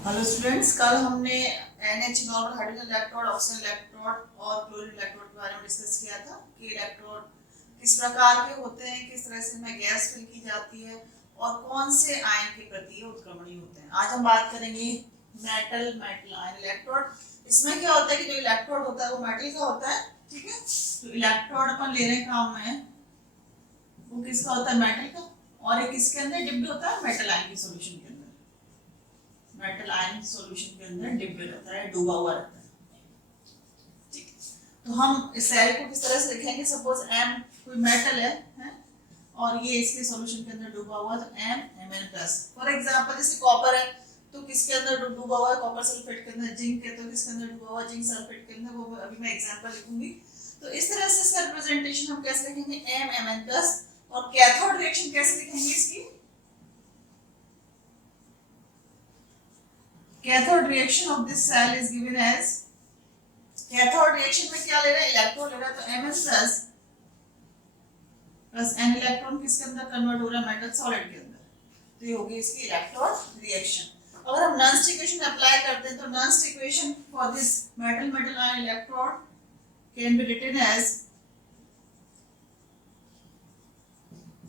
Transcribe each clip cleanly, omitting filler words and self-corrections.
Hello students, कल हमने NH normal hydrogen electrode, oxygen electrode और क्लोरीन इलेक्ट्रोड के बारे में डिस्कस किया था कि इलेक्ट्रोड किस प्रकार के होते हैं, किस तरह से इनमें गैस फिल की जाती है और कौन से आयन के प्रति उत्क्रमणीय होते हैं। आज हम बात करेंगे मेटल मेटल आयन इलेक्ट्रोड। इसमें क्या होता है कि जो इलेक्ट्रोड होता है वो मेटल का होता है, ठीक है। तो इलेक्ट्रोड अपन ले रहे हैं काम में, वो किसका होता है? मेटल का। और एक इसके अंदर डिप्ड होता है मेटल आयन के सॉल्यूशन के अंदर। मेटल आयन सॉल्यूशन के अंदर डिप्ड रहता है, डूबा हुआ रहता है, ठीक। तो हम इस सेल को किस तरह से लिखेंगे? सपोज M कोई मेटल है और ये इसके सॉल्यूशन के अंदर डूबा हुआ है, तो Mn प्लस। फॉर एग्जांपल जैसे कॉपर है तो किसके अंदर डूबा हुआ है? कॉपर सल्फेट के अंदर। जिंक है तो किसके अंदर डूबा हुआ है? जिंक सल्फेट के अंदर। वो अभी मैं एग्जांपल लिखूंगी। तो इस तरह से इसका रिप्रेजेंटेशन हम कैसे लिखेंगे? Mn plus. और कैथोड रिएक्शन कैसे लिखेंगे इसकी? Cathode reaction of this cell is given as, cathode reaction में क्या ले रहे हैं? इलेक्ट्रॉन ले रहा है, तो Mn plus plus n electron किसके अंदर कन्वर्ट हो रहा है? मेटल सॉलिड के अंदर। तो ये होगी इसकी इलेक्ट्रोड रिएक्शन। अगर हम नर्न्स इक्वेशन अप्लाई करते हैं तो Nernst equation for this metal metal ion electrode can be written as,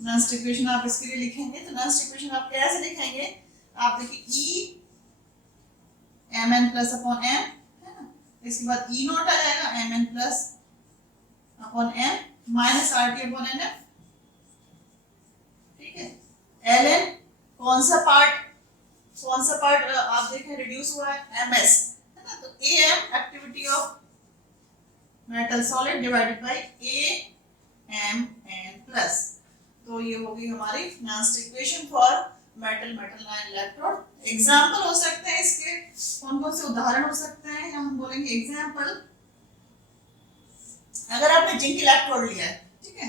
Nernst equation आप इसके लिए लिखेंगे तो नर्न्स इक्वेशन आप कैसे लिखेंगे? आप देखिए E Mn plus upon M है ना, इसके बाद E नॉट आ जाएगा Mn plus upon M minus RT upon NF, ठीक है। Ln कौन सा पार्ट आप देखें रिड्यूस हुआ है? Ms है ना, तो Am activity of metal solid divided by Amn plus. तो ये होगी हमारी Nernst equation for metal metal ion electrode. Example हो सकते हैं इसके, कौन कौन से उदाहरण हो सकते हैं? यहाँ हम बोलेंगे एग्जांपल। अगर आपने जिंक इलेक्ट्रोड लिया है, ठीक है,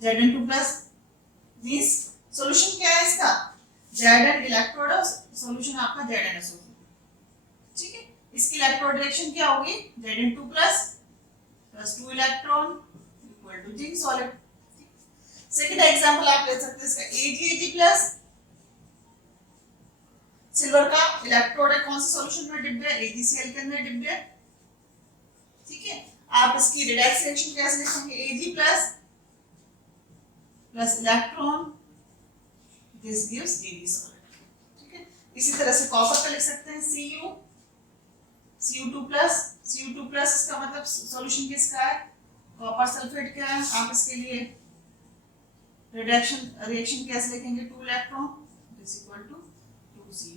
Zn2 प्लस मींस सॉल्यूशन क्या है इसका? Zn इलेक्ट्रोड और सॉल्यूशन आपका ZnSO, ठीक है। इसकी इलेक्ट्रोड रिएक्शन क्या होगी? Zn2 plus plus 2 electron equal to zinc solid. Second example आप ले सकते हैं इसका Ag प्लस सिल्वर का इलेक्ट्रोड है, कौन से सॉल्यूशन में डिप्ड है? AgCl के अंदर डिप्ड है, ठीक है। आप इसकी रिडक्स रिएक्शन कैसे लिखेंगे? Ag plus plus electron, this gives Ag solid, ठीक है। इसी तरह से कॉपर का लिख सकते हैं Cu2 प्लस, इसका मतलब सॉल्यूशन किसका है? कॉपर सल्फेट का है। आप इसके लिए रिएक्शन कैसे लिखेंगे? 2 electron is equal to 2Cu+।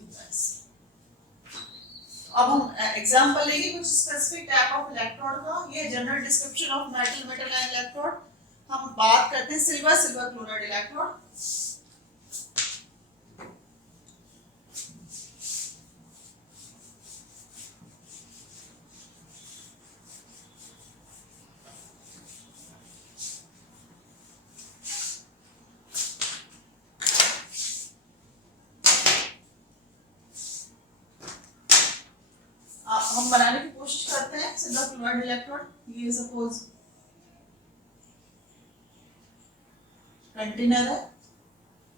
अब हम एग्जांपल लेंगे कुछ स्पेसिफिक टाइप ऑफ इलेक्ट्रोड का। ये general description of metal metal ion electrode. हम बात करते हैं सिल्वर क्लोराइड इलेक्ट्रोड। हम बनाने की कोशिश करते हैं सिल्वर क्लोराइड इलेक्ट्रोड। ये सपोज कंटेनर है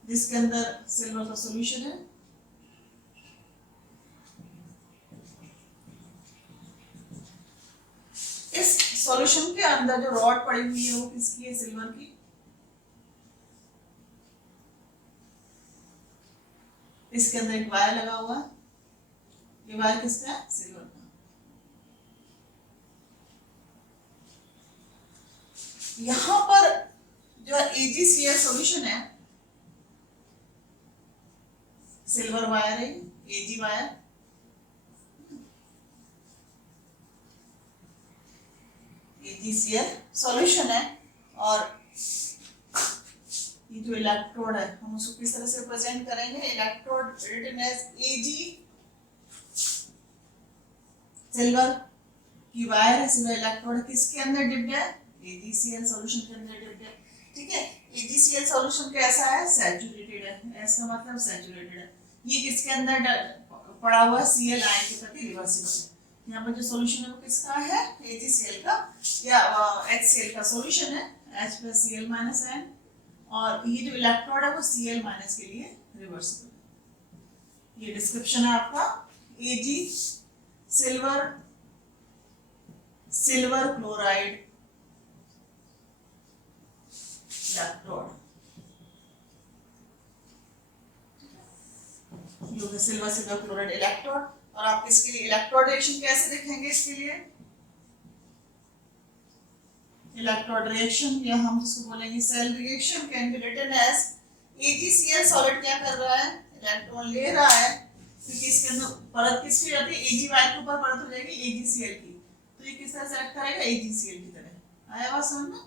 जिसके अंदर सिल्वर का सॉल्यूशन है। इस सॉल्यूशन के अंदर जो रॉड पड़ी हुई है वो किसकी है? सिल्वर की। इसके अंदर एक वायर लगा हुआ है, ये वायर किसका है? सिल्वर का। यहां पर जो AgCl सॉल्यूशन है, सिल्वर वायर है, Ag वायर, AgCl सॉल्यूशन है। और ये जो इलेक्ट्रोड है हम उसको किस तरह से रिप्रेजेंट करेंगे? Electrode written as Ag, silver की वायर है, सिल्वर इलेक्ट्रोड किसके अंदर डिप्ड है? AgCl सॉल्यूशन के अंदर डिप्ड है, ठीक है। AgCl सॉल्यूशन कैसा है? सैचुरेटेड है। ऐसा मतलब सैचुरेटेड है। ये किसके अंदर पड़ा हुआ है? Cl आयन के प्रति रिवर्सिबल। यहाँ पर जो सॉल्यूशन है वो किसका है? AgCl का या HCl का सॉल्यूशन है, H plus Cl minus N। और ये जो इलेक्ट्रोड है वो Cl माइनस के लिए रिवर्सिबल है। ये डिस्क्रिप्शन है आपका Ag silver chloride electrode, silver chloride electrode. और आप इसके लिए इलेक्ट्रोड रिएक्शन कैसे लिखेंगे? इसके लिए इलेक्ट्रोड रिएक्शन या हम जिसको बोलेंगे cell reaction can be written as AgCl। Solid क्या कर रहा है? इलेक्ट्रॉन ले रहा है, क्योंकि इसके अंदर परत किसकी हो जाती है? Ag वायर के ऊपर परत हो जाएगी AgCl की, तो ये किस तरह से एक्ट करेगा? AgCl की तरह। आया बात समझ में?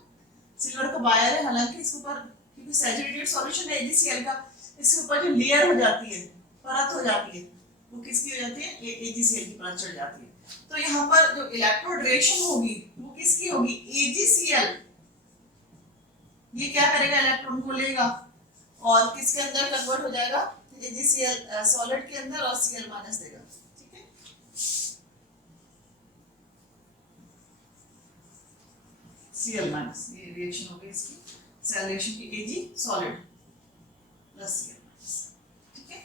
सिल्वर का वायर है, हालांकि इसके ऊपर क्योंकि सैचुरेटेड सॉल्यूशन है AgCl का, इसके ऊपर जो लेयर हो जाती है, परत हो जाती है, वो किसकी हो जाती है? AgCl की परत चढ़ जाती है। तो यहाँ पर जो इलेक्ट्रोड रिएक्शन होगी वो किसकी होगी? AgCl। ये क्या करेगा? इलेक्ट्रॉन को लेगा और किसके अंदर कन्वर्ट हो जाएगा? AgCl सॉलिड के अंदर, और Cl माइनस देगा। ठीक है, Cl माइनस, ये रिएक्शन हो गई इसकी सेल रिएक्शन की, Ag solid plus Cl minus. ठीक है,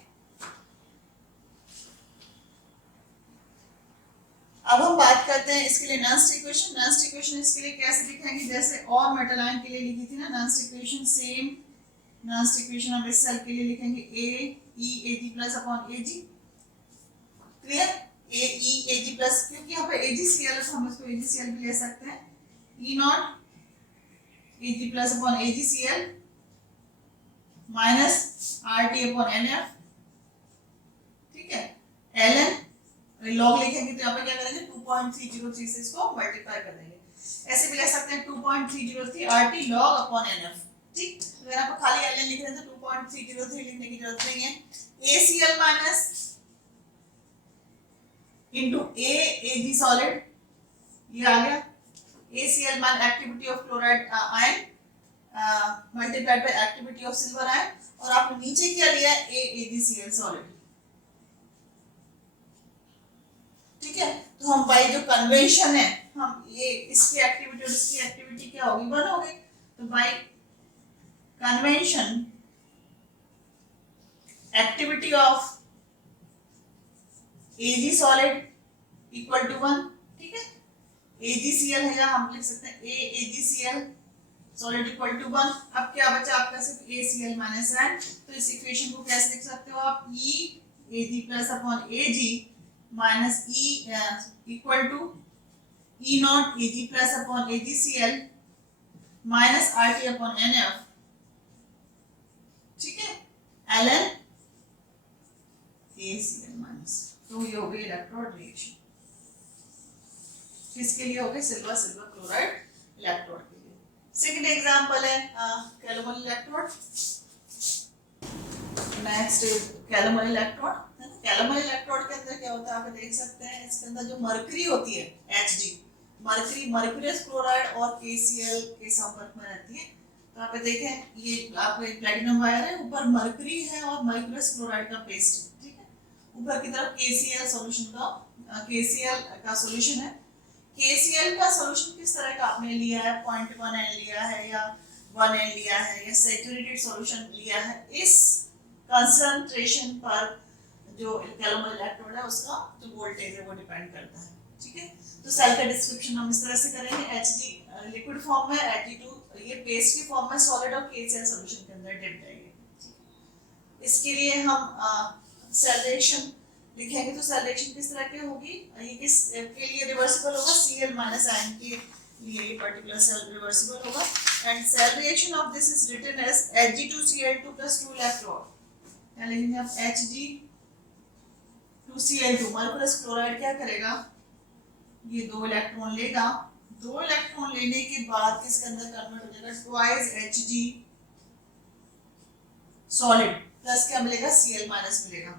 अब हम बात करते हैं इसके लिए नॉन्स्ट इक्वेशन। नॉन्स्ट इक्वेशन इसके लिए कैसे लिखेंगे? जैसे और मेटल आयन के लिए लिखी थी ना Nernst equation, same Nernst equation हम इस सेल के लिए लिखेंगे AeAg plus upon Ag। Clear? AeAg plus, क्योंकि यहाँ पे AgCl है तो हम इसको AgCl भी ले सकते हैं। E not Ag plus upon AgCl minus RT upon NF। ठीक है, ln लॉग लिखेंगे तो यहाँ पे क्या करेंगे? 2.303 से इसको मल्टीप्लाई कर देंगे। ऐसे भी ले सकते हैं 2.303 RT log अपॉन NF। ठीक, अगर आप खाली ln लिख रहे हैं तो 2.303 लिखने की जरूरत नहीं है। ACl minus into AAG solid, ये आ गया ACl minus activity of chloride ion multiplied by activity of silver ion, और आपने नीचे क्या लिया? AAGCl solid. ठीक है, तो हम बाई जो कन्वेंशन है, हम ये इसकी एक्टिविटी और इसकी एक्टिविटी क्या होगी? 1 होगी। तो by convention activity of Ag solid equal to 1। ठीक है, AgCl है, या हम लिख सकते हैं AAGCl सॉलिड इक्वल टू 1। अब क्या बचा आपका? सिर्फ ACl माइनस n। तो इस इक्वेशन को कैसे लिख सकते हो आप? EAg plus upon Ag minus E equal to E not Ag plus upon AgCl minus RT upon NF। ठीक है, ln ACl माइनस। तो ये हो गई इलेक्ट्रोड रिएक्शन। किसके लिए हो गई? सिल्वर क्लोराइड इलेक्ट्रोड के लिए। सेकंड एग्जांपल है calomel electrode. Next is calomel electrode. Calomel electrode के अंदर क्या होता है? आप देख सकते हैं इसके अंदर जो मरकरी होती है Hg, मर्क्यूरियस क्लोराइड और KCl के संपर्क में रहती है। तो आप देखें, ये आपको एक प्लैटिनम वायर है, ऊपर मरकरी है और मर्क्यूरियस क्लोराइड का पेस्ट है। ठीक है, ऊपर की तरफ KCl सॉल्यूशन का सॉल्यूशन है। KCl का सॉल्यूशन किस तरह का आपने लिया है? 0.1 N लिया है या 1 N लिया है या सैचुरेटेड सॉल्यूशन लिया है? इस कंसंट्रेशन पर जो कैलोमल इलेक्ट्रोड है उसका जो वोल्टेज है वो डिपेंड करता है। ठीक है, तो सेल का डिस्क्रिप्शन हम इस तरह से करेंगे। Hg लिक्विड फॉर्म में, Hg2 ये पेस्ट की फॉर्म में सॉलिड और KCl सॉल्यूशन के अंदर डिप जाएंगे। इसके लिए हम सेल रिएक्शन लिखेंगे। तो सेल रिएक्शन किस तरह की होगी? ये किस के लिए रिवर्सिबल होगा? Cl माइनस आयन के लिए ये पर्टिकुलर सेल रिवर्सिबल होगा। And cell reaction of this is written as Hg2Cl2 + 2 electron. क्या लिखेंगे आप? Hg2Cl2 मर्क्यूरियस क्लोराइड क्या करेगा? ये 2 इलेक्ट्रॉन लेगा। 2 इलेक्ट्रॉन लेने के बाद किसके अंदर कन्वर्ट हो जाएगा? ट्वाइस Hg सॉलिड प्लस क्या मिलेगा? Cl माइनस मिलेगा।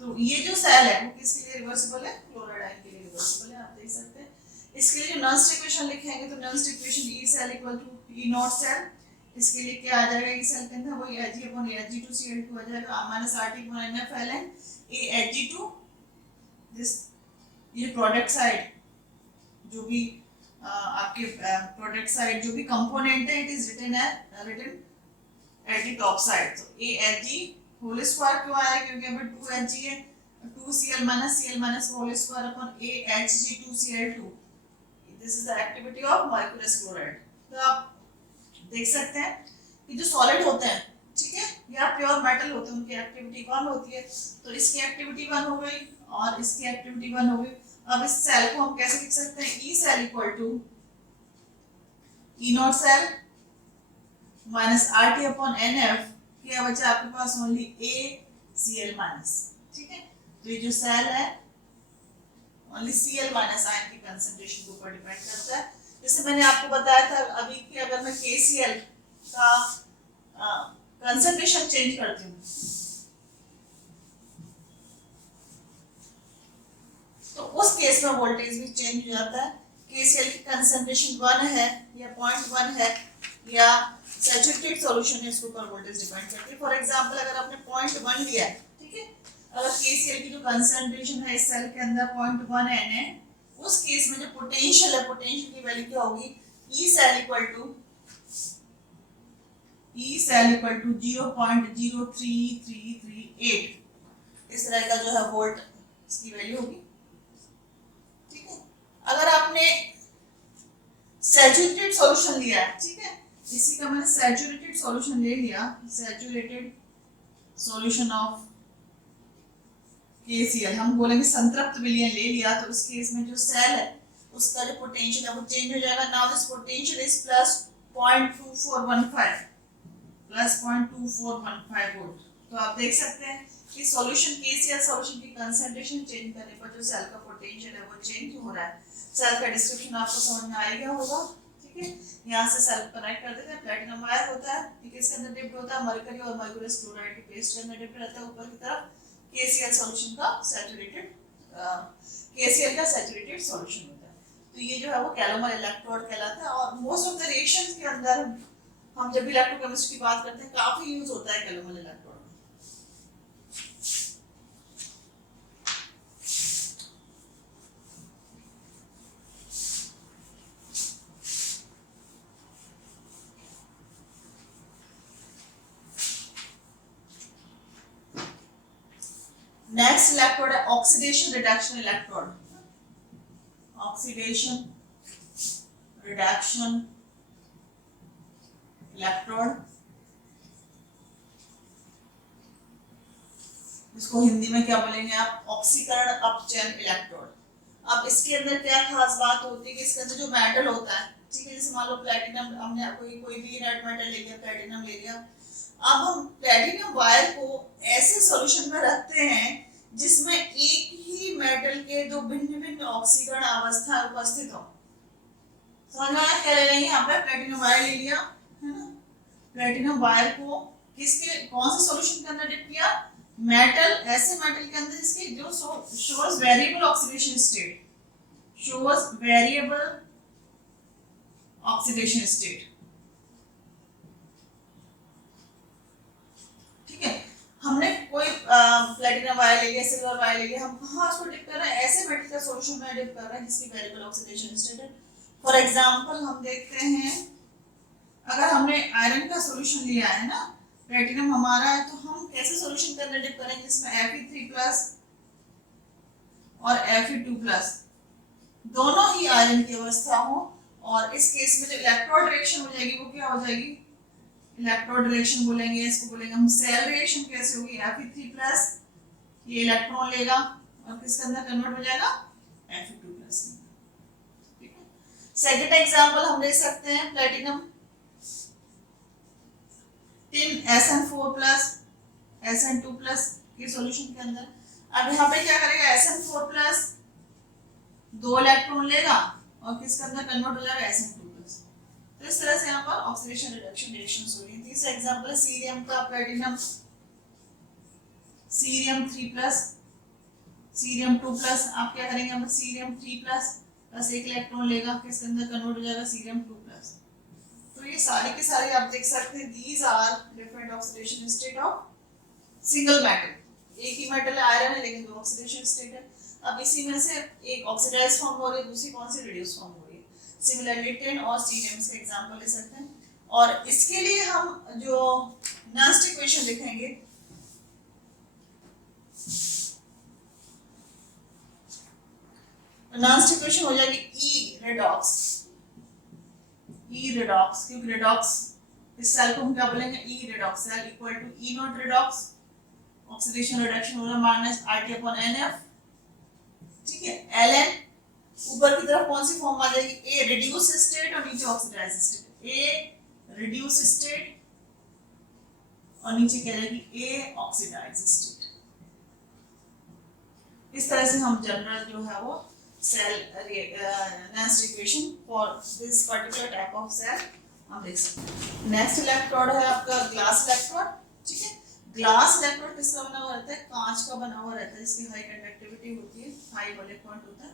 तो ये जो सेल है वो किसके लिए रिवर्सिबल है? क्लोराइड आयन के लिए रिवर्सिबल है। आप देख सकते हैं। इसके लिए जो नॉन्स्ट इक्वेशन लिखेंगे तो Nernst equation E cell equal to E not cell. इसके लिए क्या आ जाएगा? E सेल के अंदर वही Hg2Cl2 आ जाएगा minus RT upon NF ln A Hg2 this, ये प्रोडक्ट साइड जो भी आपके प्रोडक्ट साइड जो भी कंपोनेंट है, it is written at the top side. तो A Hg होल स्क्वायर क्यों आया, क्योंकि अभी 2Hg है, 2Cl minus Cl minus whole square upon AHG2Cl2, this is the activity of mercurous chloride. तो आप देख सकते हैं कि जो सॉलिड होते हैं, ठीक है, या प्योर मेटल होते हैं, उनकी एक्टिविटी 1 होती है, तो इसकी एक्टिविटी 1 हो गई और इसकी एक्टिविटी 1 हो गई। अब इस सेल को हम कैसे लिख सकते हैं, E cell equal to E not cell minus RT upon NF, क्या बचा आपके पास, ओनली ACl माइनस, ठीक है। तो ये जो सेल है ओनली Cl माइनस आयन की कंसंट्रेशन के ऊपर डिपेंड करता है। जैसे मैंने आपको बताया था अभी कि अगर मैं KCl का कंसंट्रेशन चेंज करती हूँ तो उस केस में वोल्टेज भी चेंज हो जाता है। KCl की कंसंट्रेशन 1 है या 0.1 है या सैचुरेटेड सॉल्यूशन है, इसके ऊपर वोल्टेज डिपेंड करती है। फॉर एग्जांपल अगर आपने 0.1 लिया है, ठीक है, अगर KCl की जो कंसंट्रेशन है इस सेल के अंदर 0.1 N है, उस केस में जो पोटेंशियल है, पोटेंशियल की वैल्यू क्या होगी, E सेल इक्वल टू 0.03338, इस तरह का जो है वोल्ट इसकी वैल्यू होगी, ठीक है। अगर आपने सैचुरेटेड सॉल्यूशन लिया है, ठीक है, इसी का मैंने सैचुरेटेड सॉल्यूशन ले लिया, सैचुरेटेड सॉल्यूशन ऑफ KCl, हम बोलेंगे संतृप्त विलयन ले लिया, तो उस केस में जो सेल है उसका जो पोटेंशियल है वो चेंज हो जाएगा। Now this potential is plus 0.2415 volt. तो आप देख सकते हैं कि सॉल्यूशन KCl सॉल्यूशन की कंसंट्रेशन चेंज करने पर जो सेल का पोटेंशियल है वो चेंज हो रहा है। सेल का डिस्क्रिप्शन आपको समझ में आ गया होगा, ठीक है। यहाँ से सेल कनेक्ट कर देते हैं, प्लैटिनम वायर होता है, ठीक है, इसके अंदर डिप्ड होता है मरकरी और मर्क्यूरियस क्लोराइड के पेस्ट के अंदर डिप्ड रहता है ऊपर की तरफ। KCl सॉल्यूशन का सैचुरेटेड KCl का सैचुरेटेड सॉल्यूशन होता है। तो ये जो है वो कैलोमर इलेक्ट्रोड कहलाता है और मोस्ट ऑफ द रिएक्शंस के अंदर हम जब भी इलेक्ट्रोकेमिस्ट्री की बात करते हैं काफी यूज होता है कैलोमर इलेक्ट्रोड। नेक्स्ट इलेक्ट्रोड है oxidation reduction electrode. Oxidation reduction electrode, इसको हिंदी में क्या बोलेंगे आप, ऑक्सीकरण अपचयन इलेक्ट्रोड। अब इसके अंदर क्या खास बात होती है कि इसके अंदर जो मेटल होता है, ठीक है, जैसे मान लो प्लैटिनम, हमने कोई भी रेड मेटल ले लिया, प्लैटिनम ले लिया, अब हम प्लैटिनम वायर को ऐसे सॉल्यूशन में रखते हैं जिसमें एक ही मेटल के दो भिन्न भिन्न ऑक्सीकरण अवस्था उपस्थित हो। समझ में आया क्या ले रहे हैं, यहाँ पे प्लैटिनम वायर ले लिया है ना, प्लैटिनम वायर को किसके कौन से सॉल्यूशन के अंदर डिप किया, मेटल, ऐसे मेटल के अंदर जिसके जो shows variable oxidation state, shows variable oxidation state, ठीक है। हमने कोई प्लैटिनम वायर ले लिया, सिल्वर वायर ले लिया, हम कहाँ उसको डिप कर रहे हैं, ऐसे मेटल का सॉल्यूशन में डिप कर रहे हैं जिसकी वेरिएबल ऑक्सीडेशन स्टेट है। फॉर एग्जांपल हम देखते हैं अगर हमने आयरन का सॉल्यूशन लिया है ना, प्लैटिनम हमारा है, तो हम कैसे सॉल्यूशन के अंदर डिप करेंगे जिसमें Fe3+ और Fe2+ दोनों ही आयरन की अवस्था हो, और इस केस में जो इलेक्ट्रोड रिएक्शन हो जाएगी वो क्या हो जाएगी, इलेक्ट्रोड रिएक्शन बोलेंगे, इसको बोलेंगे हम सेल रिएक्शन। कैसे होगी, Fe3+ ये इलेक्ट्रॉन लेगा और किसके अंदर कन्वर्ट हो जाएगा, Fe2+। ठीक है, सेकंड एग्जांपल हम ले सकते हैं प्लैटिनम टिन Sn4+ Sn2+ के सॉल्यूशन के अंदर। अब यहाँ पे क्या करेगा, Sn4+ दो इलेक्ट्रॉन लेगा और किसके अंदर कन्वर्ट हो जाएगा, Sn2+। तो इस तरह से यहाँ पर ऑक्सीडेशन रिडक्शन रिएक्शंस हो रही है। तीसरा एग्जांपल है सीरियम का प्लैटिनम Cerium3+, Cerium2+। आप क्या करेंगे, हम Cerium3+ बस एक इलेक्ट्रॉन लेगा, किसके अंदर कन्वर्ट हो जाएगा, Cerium2+। तो ये सारे के सारे आप देख सकते हैं, these are different oxidation state of single metal. एक ही मेटल है, आयरन है, लेकिन दो ऑक्सीडेशन स्टेट है। अब इसी में से एक ऑक्सीडाइज फॉर्म हो रही है, दूसरी कौन सी, रिड्यूस फॉर्म हो रही है। सिमिलरली टिन और सीरियम का एग्जांपल ले सकते हैं। और इसके लिए हम जो नेक्स्ट इक्वेशन लिखेंगे नॉन इक्वेशन हो जाएगी ई रेडॉक्स, क्योंकि रेडॉक्स इस सेल को हम क्या बोलेंगे, E redox cell equal to E naught redox, oxidation reduction हो रहा है माइनस RT अपॉन NF, ठीक है। ln ऊपर की तरफ कौन सी फॉर्म आ जाएगी, ए रिड्यूस स्टेट और नीचे ऑक्सीडाइज स्टेट, ए रिड्यूस स्टेट और नीचे क्या रहेगी ए ऑक्सीडाइज स्टेट। इस तरह से हम जनरल जो है वो cell Nernst equation for this particular type of cell हम देख सकते हैं। नेक्स्ट इलेक्ट्रोड है आपका ग्लास इलेक्ट्रोड, ठीक है। ग्लास इलेक्ट्रोड किसका बना हुआ रहता है, कांच का बना हुआ रहता है, जिसकी हाई कंडक्टिविटी होती है, हाई वैलेंस पॉइंट होता है।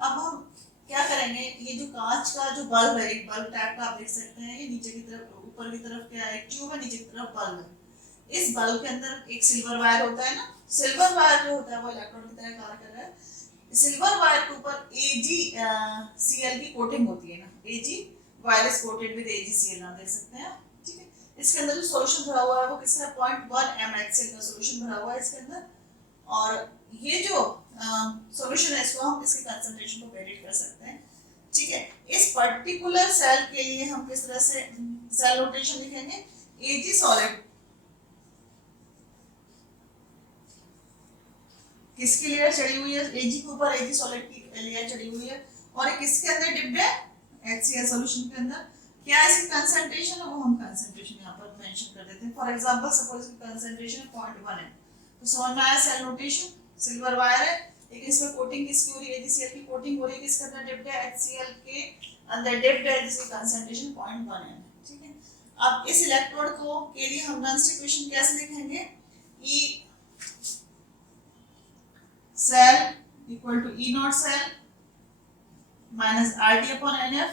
अब हम क्या करेंगे, ये जो कांच का जो बल्ब है, एक बल्ब टाइप का आप देख सकते हैं, ये नीचे की तरफ ऊपर की तरफ क्या है, एक ट्यूब है, नीचे की तरफ बल्ब है। इस बल्ब के अंदर एक सिल्वर वायर होता है ना, सिल्वर वायर जो होता है वो इलेक्ट्रोड की तरह कार्य कर रहा है। सिल्वर वायर के ऊपर AgCl की कोटिंग होती है ना, Ag wire is coated with AgCl, आप देख सकते हैं, ठीक है। इसके अंदर जो सॉल्यूशन भरा हुआ है वो किसका है, 0.1 mHCl का सॉल्यूशन भरा हुआ है इसके अंदर। और ये जो सॉल्यूशन है इसको हम इसकी कंसंट्रेशन को प्रेडिक्ट कर सकते हैं, ठीक है। इस पर्टिकुलर सेल के लिए हम किस तरह से सेल रोटेशन लिखेंगे, Ag सॉलिड किसकी लेयर चढ़ी हुई है, Ag के ऊपर Ag सॉलिड की लेयर चढ़ी हुई है, और एक किसके अंदर डिप्ड है, HCl सॉल्यूशन के अंदर। क्या इसकी कंसंट्रेशन है वो हम कंसंट्रेशन यहाँ पर मेंशन कर देते हैं। फॉर एग्जांपल सपोज इसकी कंसंट्रेशन 0.1 है, तो समझ में आया सेल रोटेशन। सिल्वर वायर है, लेकिन इसमें कोटिंग किसकी हो रही है, AgCl की कोटिंग हो रही है, किसके अंदर डिप्ड है, HCl के अंदर डिप्ड है, जिसकी कंसंट्रेशन 0.1 है, ठीक है। अब इस इलेक्ट्रोड को के लिए हम नॉन इक्वेशन कैसे लिखेंगे, E cell equal to E not cell minus RT upon NF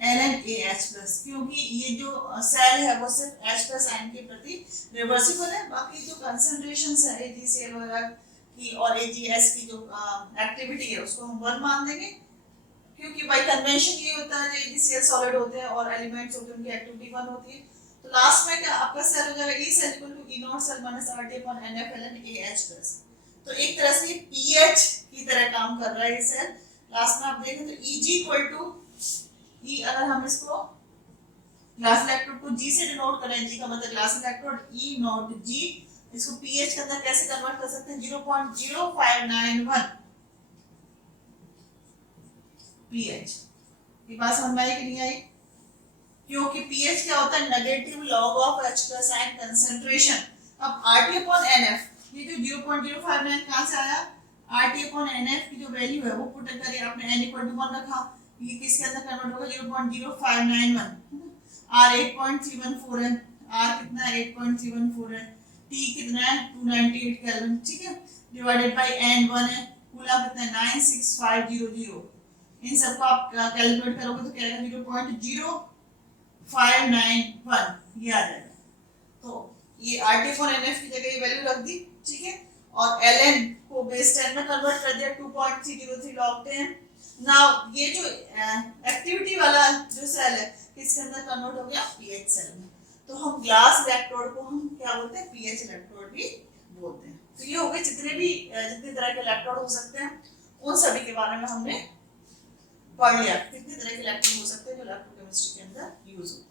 ln AH plus, क्योंकि ये जो सेल है वो सिर्फ H प्लस आयन के प्रति रिवर्सिबल है, बाकी जो कंसंट्रेशंस है AgCl वगैरह की और AgS की जो एक्टिविटी है उसको हम 1 मान देंगे, क्योंकि बाय कन्वेंशन ये होता है AgCl सॉलिड होते हैं और एलिमेंट्स होते हैं उनकी एक्टिविटी 1 होती है। तो लास्ट में क्या आपका सेल हो जाएगा, E cell equal to E not cell minus RT upon NF ln AH plus. तो एक तरह से pH की तरह काम कर रहा है ये सेल। लास्ट में आप देखें तो Eg इक्वल टू E, अगर हम इसको ग्लास इलेक्ट्रोड को G से डिनोट करें, G का मतलब glass electrode, E not G, इसको pH के अंदर कैसे कन्वर्ट कर सकते हैं, 0.0591 pH। ये बात समझ में आई कि नहीं आई, क्योंकि pH क्या होता है, negative log of H plus ion concentration. अब RT अपॉन NF, ये जो 0.059 कहां से आया, RT अपॉन NF की जो वैल्यू है वो पुट करिए आपने, n इक्वल टू 1 रखा, ये किसके अंदर कन्वर्ट होगा, 0.0591, R 8.314 है, R कितना है 8.314 है, T कितना है 298 केल्विन, ठीक है, डिवाइडेड बाय n 1 है, कूलम कितना है 96500। इन सबको आप कैलकुलेट करोगे तो क्या आएगा 0.0591 ये आ जाएगा। तो ये RT अपॉन NF की जगह ये वैल्यू रख दी, ठीक है, और ln को बेस 10 में कन्वर्ट कर दिया 2.303 log 10। नाउ ये जो एक्टिविटी वाला जो सेल है किसके अंदर कन्वर्ट हो गया, pH सेल में। तो हम ग्लास इलेक्ट्रोड को हम क्या बोलते हैं, pH इलेक्ट्रोड भी बोलते हैं। तो ये हो गए जितने तरह के इलेक्ट्रोड हो सकते हैं उन सभी के बारे में हमने पढ़ लिया, कितने तरह के इलेक्ट्रोड हो सकते हैं जो इलेक्ट्रोकेमिस्ट्री के अंदर यूज होते हैं।